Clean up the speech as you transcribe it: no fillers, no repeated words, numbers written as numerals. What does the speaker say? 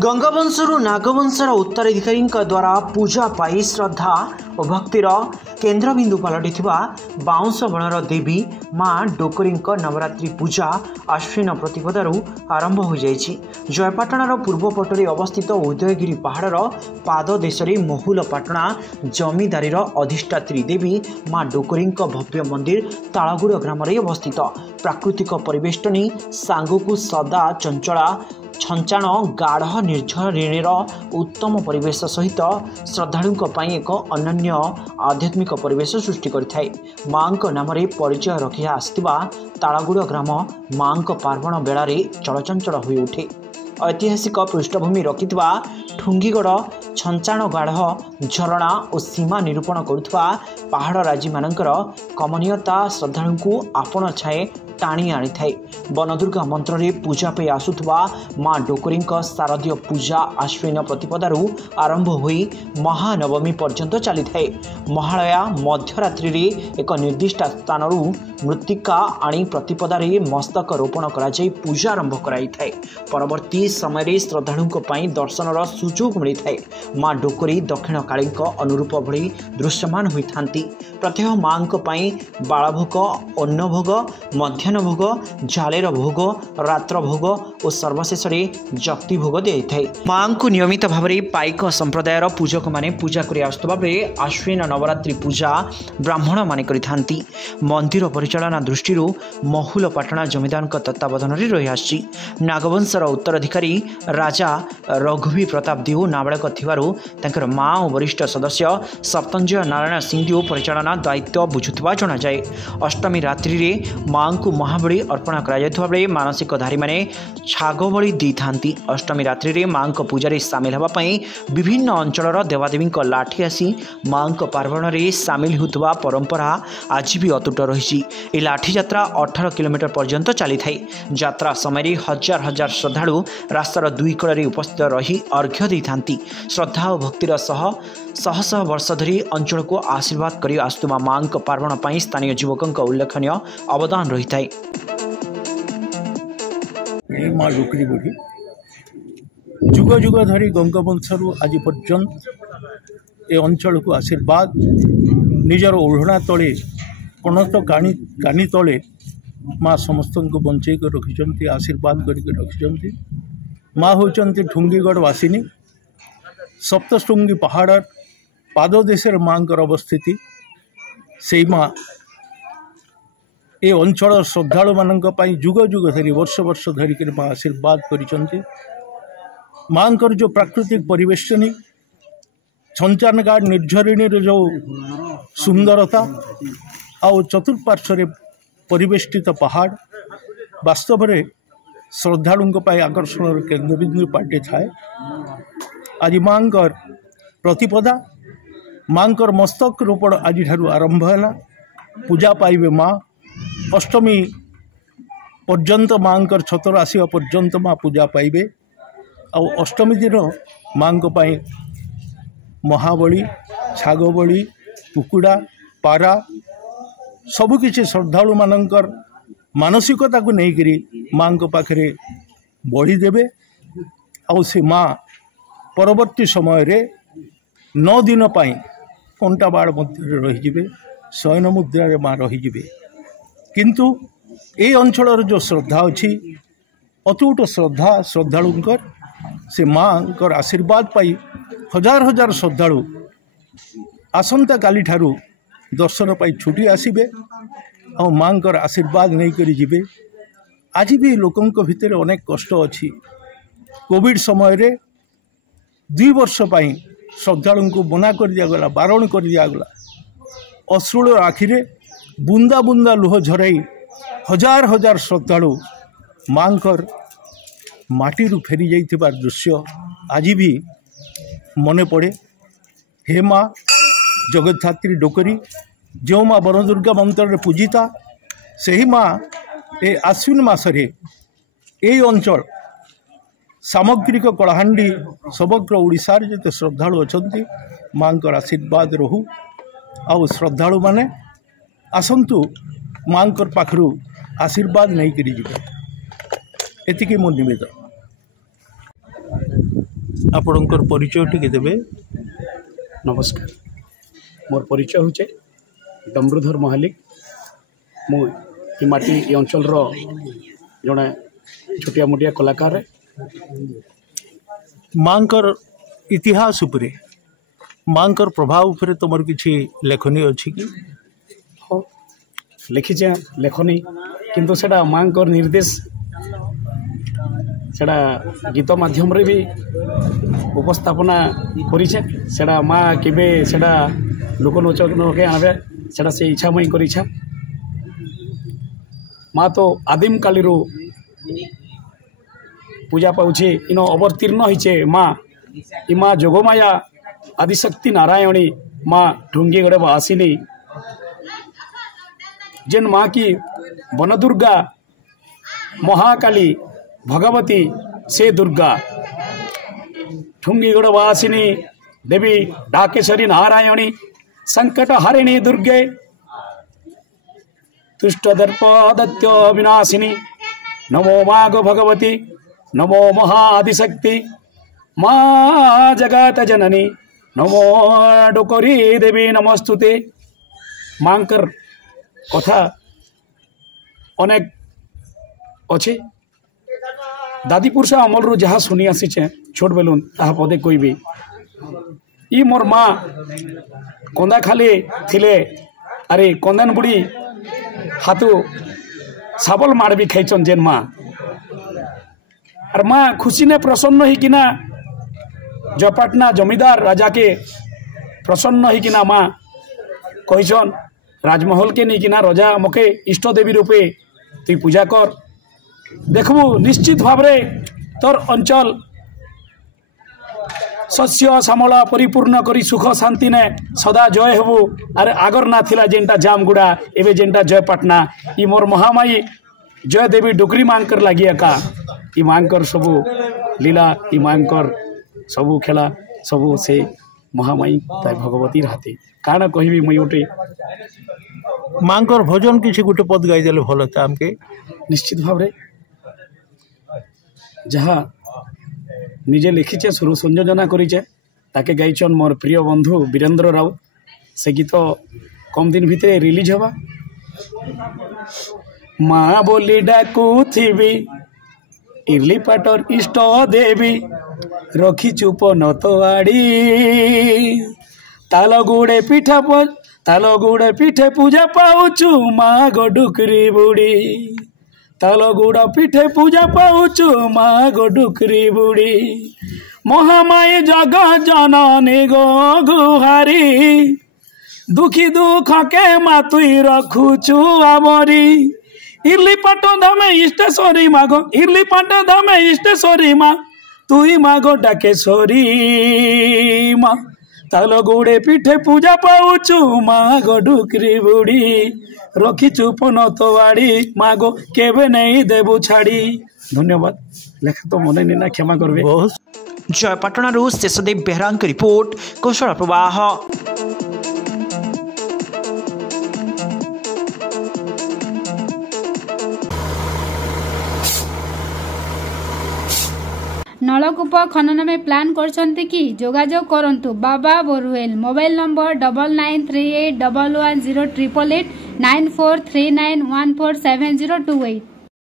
गंगावंशरू नागवंशर उत्तराधिकारी द्वारा पूजा पाई श्रद्धा और भक्तिर केन्द्रबिंदु पलटि बाउंश बणर देवी माँ डोकरी नवरात्रि पूजा आश्विन प्रतिपदारू आरंभ हो जाइछि। जयपाटणार पूर्वपटरे अवस्थित उदयगिरी पहाड़र पाददेश महुलपाटଣା जमीदारीर अधिष्ठात्री देवी माँ डोकरी भव्य मंदिर तालगुड़ ग्राम अवस्थित। प्राकृतिक परिवेष्टनी सांगकु सदा चंचला छंचाण गाढ़ निर्झरिणीर उत्तम परिवेश सहित श्रद्धालुओं पर एक अनन्य आध्यात्मिक परिवेश सृष्टि करिथाय। माँ नाम परिचय रखी आसथिबा तालगुड़ ग्राम माँ पार्वण बेलारे चलचंचल हो उठे। ऐतिहासिक पृष्ठभूमि रखिथिबा ठुंगीगढ़ छंचाण गाढ़ झरणा और सीमा निरूपण करुवा पहाड़ राजी मानकर कमनीयता श्रद्धालुओं आपण छाए टाणी आनी थाए। वनदुर्गा मंत्र रे पूजा पे आसुथबा माँ डोकरी शारदीय पूजा आश्विन प्रतिपदारू आरंभ होई महानवमी पर्यंत चली थाए। महालया मध्यरात्रि रे एक निर्दिष्ट स्थानरू मृत्तिका आनी प्रतिपदारे मस्तक रोपण कराई पूजा आरंभ कराई थाए। परवर्ती समय श्रद्धालुओं पर दर्शनर सुजोग मिलता है। माँ डोकरी दक्षिण काली अनुरूप भली दृश्यमान होती। प्रत्यह माँ बालभोग अन्नभोग मध्याह्न भोग झालेर भोग रात्र भोग और सर्वशेष जक्ति भोग दी थाए। माँ को नियमित भाव में पाइक संप्रदायर पूजक माने पूजा कर आसुवा बेले आश्विन नवरात्रि पूजा ब्राह्मण माने करिथांती। मंदिर परिचालना दृष्टि महुलपाटଣା जमीदार तत्वावधान में रही आसी। नागवंशर उत्तराधिकारी राजा रघुवी प्रताप देव नाबालक थिबारु तांकर माँ और वरिष्ठ सदस्य सप्तंजय नारायण सिंह देव परिचालना दायित्व बुझुवा जणा जाए। अष्टमी रात्रि रे माँ को महाबली अर्पण करा बेले मानसिकधारी माने छाग बलि दी थांती। अष्टमी रात्रि रे माँ पूजा सामिल होगापी विभिन्न अंचल देवादेवी लाठी आसी माँ पार्वण में सामिल होता परंपरा आज भी अतुट रही। लाठी यात्रा 18 किलोमीटर पर्यंत चली थाए। यात्रा समय हजार हजार श्रद्धालु रास्तार दुई कड़े उपस्थित रही अर्घ्य दी थांती। श्रद्धा और भक्तिर शह शह वर्ष धरी अंचल को आशीर्वाद कर आसुवा माँ पार्वण पर स्थानीय युवकों उल्लेखनीय अवदान रही है। माँ डोकरी बोली जुग जुग धरी गंगावंशरू आज पर्यंत ए अंचल को आशीर्वाद निजर ओढ़ना तले कणत कानी तले माँ समस्त को बंचे रखिंट आशीर्वाद करके रखिंट। माँ होती ठुंगीगढ़ वासिनी सप्तशृंगी पहाड़ पाददेश माँ अवस्थिति से माँ ए अंचल श्रद्धालु मानक जुग जुग धरी वर्ष वर्ष धरिक माँ आशीर्वाद कर माँ जो प्राकृतिक परिवेशनी छंचानगाड़ निर्झरिणी जो सुंदरता आउ चतुर्पार्श्व परिवेष्टित पहाड़ वास्तव में श्रद्धालुओं आकर्षण केन्द्रबिंदु पार्टी थाए। आज माँ प्रतिपदा माँ मस्तक रोपण आज आरंभ है। पूजा पाइबे माँ अष्टमी पर्यंत माँ छतर आसवा पर्यंत माँ पूजा पाइबे। आ अष्टमी दिन माँ महाबली छाग बलि कुकुड़ा पारा सबकि श्रद्धालु मानकर मानसिकता को लेकर माँ पाखे बलि देवे। आउ से माँ परवर्ती समय रे 9 दिन पाई कंटा बाड़ मध्य रही शयन मुद्रा रे माँ रही। किंतु ए अंचल जो श्रद्धा अच्छी अतुट श्रद्धा श्रद्धालुंकर से माँ आशीर्वाद पाई हजार हजार श्रद्धालु आसंता काली ठारू दर्शन पाई छुटी आसबे और माँ आशीर्वाद नहीं करी जिबे। आज भी लोकों भितर अनेक कष्ट अच्छी। कोविड समय रे 2 वर्ष पाई श्रद्धालु को मना कर दिगला बारण कर दिगला। अश्रुल आखिरे बुंदा बुंदा लुह झराई हजार हजार श्रद्धालु माँ माटीरू फेरी जाइथिबा दृश्य आज भी मने पड़े। हे माँ जगद्धात्री डोकरी जो माँ वनदुर्गा मंत्र पूजिता से ही माँ ए आश्विन मासरे ए अंचल सामग्रिक कलाहांडी समग्र ओडिशार जिते श्रद्धालु अछंती माँ आशीर्वाद रहू। आउ श्रद्धालु माने आसंतु माँ पाखरु आशीर्वाद नहीं करी जिबे। एतिकी मोर निवेदन। आपणकर परिचय टिके देबे। नमस्कार, मोर परिचय होचे डम्रुधर महालिक। मु माटी ये अंचल जड़े छोटिया मोटिया कलाकार है। मांकर इतिहास उपरे मांकर प्रभाव उपरे तुमर किछि लेखनी अछि कि? हाँ, लिखीचे लेखनी किंतु सेटा मांकर निर्देश सेटा गीत माध्यम रे भी उपस्थापना करिछे। सेटा माँ केबे सेटा लोकलोचन के आनबे सेटा से इच्छा मई करिछा। माँ तो आदिम काली पूजा पाउछे इन अवतीर्ण होइछे। माँ इ माँ जोगमाया आदिशक्ति नारायणी माँ ढुंगीगढ़ वासिनी जेन माँ की वन दुर्गा महाकाली भगवती से दुर्गा ढुंगीगढ़ वासिनी देवी डाकेश्वरी नारायणी संकट हरिणी दुर्गे तुष्ट दर्प दत्य विनाशिनी नमो माँ गो भगवती नमो महाआदिशक्ति माँ जगत जननी नमो डोकरी देवी नमस्तुते। मांकर कथा अनेक अच्छे दादी पुरुष अमल रू जहाँ शुनी आसीचे छोट बेलून ताहा पदे कहबी। ई मोर माँ कंदा खाली थिले अरे कंदन बुढ़ी हाथू साबल माड़ भी खाइचन जेन माँ और माँ खुशी ने प्रसन्न ही किना जपाटना जमीदार राजा के प्रसन्न ही किना माँ कहीचन राजमहल के नहीं किना राजा मके इष्ट देवी रूपे तु पूजा कर देखबू निश्चित भाव रे तोर अंचल शस्य श्यामला परिपूर्ण करी सुख शांति ने सदा जय हेबू। अरे आगर ना थिला जेनटा जामगुड़ा एबे जेनटा जयपाटना ई मोर महामाई जय देवी डुगरी मांकर लागिया का ई मांकर सबू लीला ई मांकर सबू खेला सबू से महामाई ताई भगवती रहती काना कहबी मुई उठे मांकर भजन किसी गोटे पद गाई देले भल था हमके। निश्चित भाव रे जहाँ निजे लिखीचे सुर संयोजना करीचे ताके गाइचन मोर प्रिय बंधु वीरेंद्र राउत। से गीत कम दिन भितर रिलीज हवा। माँ बोली डाकुथिबी इरली पाटर इष्ट देवी रखी चुप नतवाड़ी ताल गुड़े पीठे पूजा पाउचु माँ गो डुकरी बुड़ी ताल गुड़ा पीठे पूजा पाउचु माँ गो डुकरी बुड़ी महामाई जग जननी गो गुहारी दुखी दुख के माँ तुई रखुचु आमरी इरली पाट धामे इष्टेश्वरी मागो इरली पाट धामे इष्टेश्वरी माँ तुई मागो डाकेश्वरी माँ ताल गुड़े पीठे पूजा पाउचु माँ गो डुकरी बुड़ी रखी चुप नतवाड़ी मागो केबे नहीं देबू छाड़ी। धन्यवाद। लेखा तो मन नहीं ना क्षमा करबे। जयपाटणा शेषदेव बेहरा रिपोर्ट कौशल प्रवाह। नलकूप खनन में प्लान करछन्ते कि जोगाजोग करंतु बाबा बोरवेल। Mobile number 9938110888 9439147028।